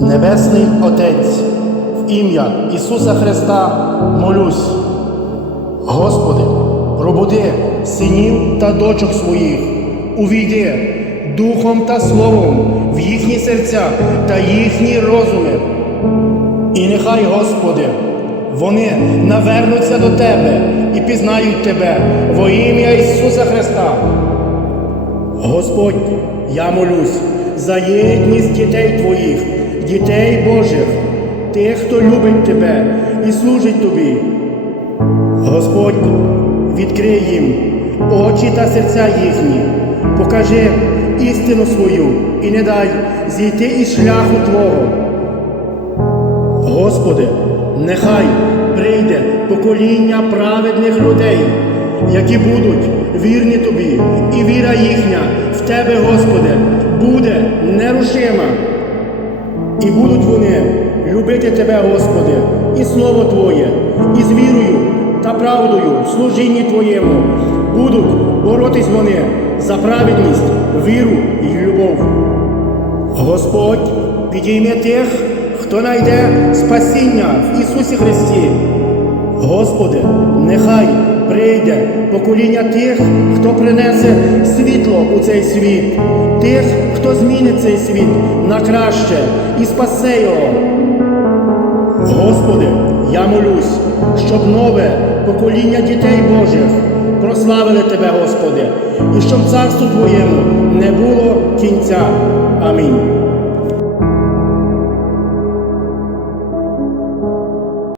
Небесний Отець, в ім'я Ісуса Христа молюсь. Господи, пробуди синів та дочок своїх, увійди духом та словом в їхні серця та їхні розуми. І нехай, Господи, вони навернуться до Тебе і пізнають Тебе во ім'я Ісуса Христа. Господь, я молюсь за єдність дітей Твоїх, дітей Божих, тих, хто любить Тебе і служить Тобі. Господь, відкрий їм очі та серця їхні, покажи істину свою і не дай зійти із шляху Твого. Господи, нехай прийде покоління праведних людей, які будуть вірні Тобі, і віра їхня в Тебе, Господи, буде нерушима. І будуть вони любити Тебе, Господи, і Слово Твоє, і з вірою та правдою в служінні Твоєму будуть боротись вони за праведність, віру і любов. Господь підійме тих, хто знайде спасіння в Ісусі Христі. Господи, нехай прийде покоління тих, хто принесе світло у цей світ, тих, хто змінить цей світ на краще і спасе його. Господи, я молюсь, щоб нове покоління дітей Божих прославили Тебе, Господи, і щоб царству Твоєму не було кінця. Амінь.